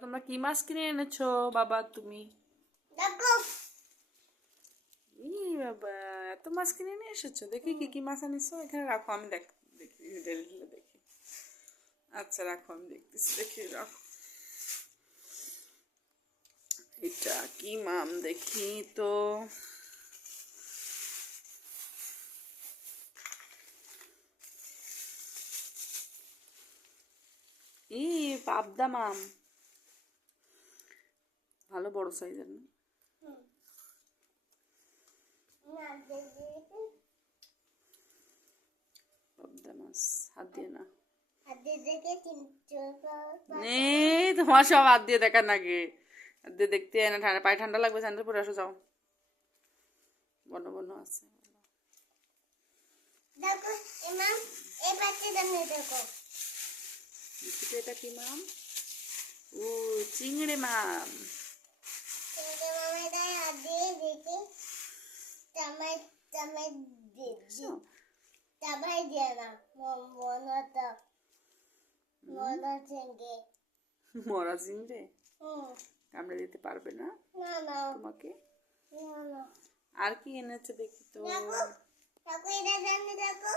তোমরা কি মাছ কিনে এনেছো বাবা তুমি? বাবা এত মাছ কিনে নিয়ে এসেছো, দেখি কি কি মাছ আনিছো। এখানে রাখো, আমি দেখি দেখি। আচ্ছা রাখো, আমি দেখতেছি, দেখি রাখো। এটা কি মাম দেখি তো। পাবদা মাম, ভালো বড় সাইজের না? পাবদা মাছ হাত দিয়ে না, তোমার সব হাত দিয়ে দেখার নাকি? হাত দিয়ে দেখতে না, ঠান্ডা পায়ে ঠান্ডা লাগবে, স্যান্ডেল পরে আসো যাও। বন্য বন্য আছে। দেখো ইমাম, এই বাচ্চাটা নিয়ে দেখো। এটা কি মাম? ও চিংড়ি মাম। চিংড়ি মামে তাই হাত দিয়ে দেখি চামাই চামাই দিচ্ছি। চামাই দিয়ে না, মনটা মরা চিংড়ি। মরা চিংড়ি কামড়ে দিতে পারবে না না না তোমাকে? না না। আর কি এনেছে দেখি তো। দেখো দেখো, এটা জানি দেখো।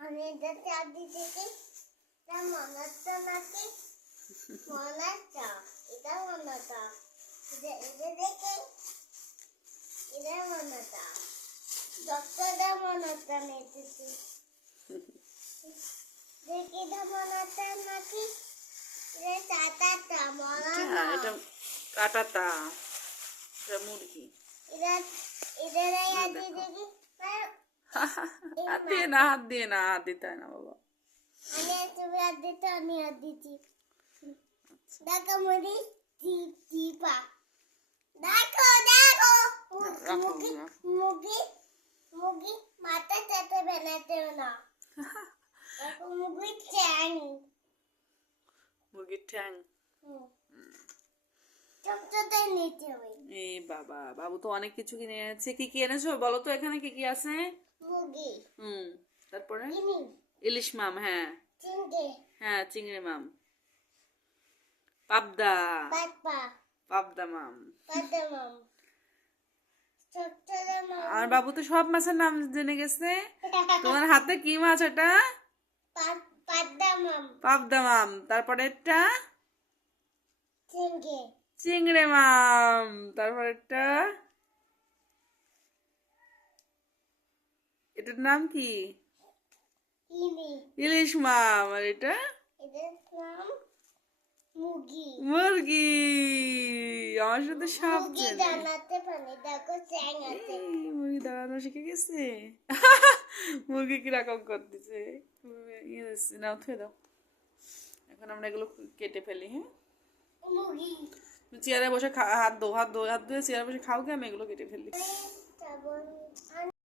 আমি এটা চাবি দেখি, এটা মনটা নাকি মনটা, এটা মনটা, এটা দেখে এটা মনটা, ডক্টরটা মনটা নেতেছি দেখি, এটা মনটা নাকি এটা চাটাটা মনটা, এটা কাটাতা, এটা মুরগি। এটা এটা আদি দেখি। হাত দিয়ে না, হাত দিয়ে না, হাত দিতে হয় না বাবা। আমি তুমি হাত দিতে, আমি হাত দিচ্ছি। দেখো মুড়ি টিপা, দেখো দেখো মুরগি মুরগি মুরগি মাথা চাতে বানাতে না। দেখো মুরগি ঠ্যাং, মুরগির ঠ্যাং। ছোটটা নিতে হবে। এই বাবা, বাবু তো অনেক কিছু কিনে এনেছে। কি কি এনেছো বলো তো, এখানে কি কি আছে? মুরগি, তারপরে চিনি, ইলিশ মাম, হ্যাঁ চিংড়ি, হ্যাঁ চিংড়ি মাম, পাবদা, পাপা, পাবদা মাম। পাদামাম, ছোটটা মাম। আর বাবু তো সব মাছের নাম জেনে গেছে। তোমার হাতে কি মাছ এটা? পাদামাম, পাবদা মাম। তারপরে এটা চিংড়ি, চিংড়ি মাম। তারপরে এটা, এটার নাম কি? ইলি, ইলিশ মাম। আর এটা এটার নাম মুরগি। মুরগি। আমার সাথে সব মুরগি চেনে। দাঁড়াতে পারে, দেখো চ্যাং আছে। মুরগি দাঁড়ানো শিখে গেছে। মুরগি কিরকম করতেছে। নাও থুয়ে দাও। এখন আমরা এগুলো কেটে ফেলি। হ্যাঁ, মুরগি চেয়ারে বসে হাত ধো, হাত ধুয়ে চেয়ারে বসে খাও, কি আমি এগুলো কেটে ফেলি। সাবন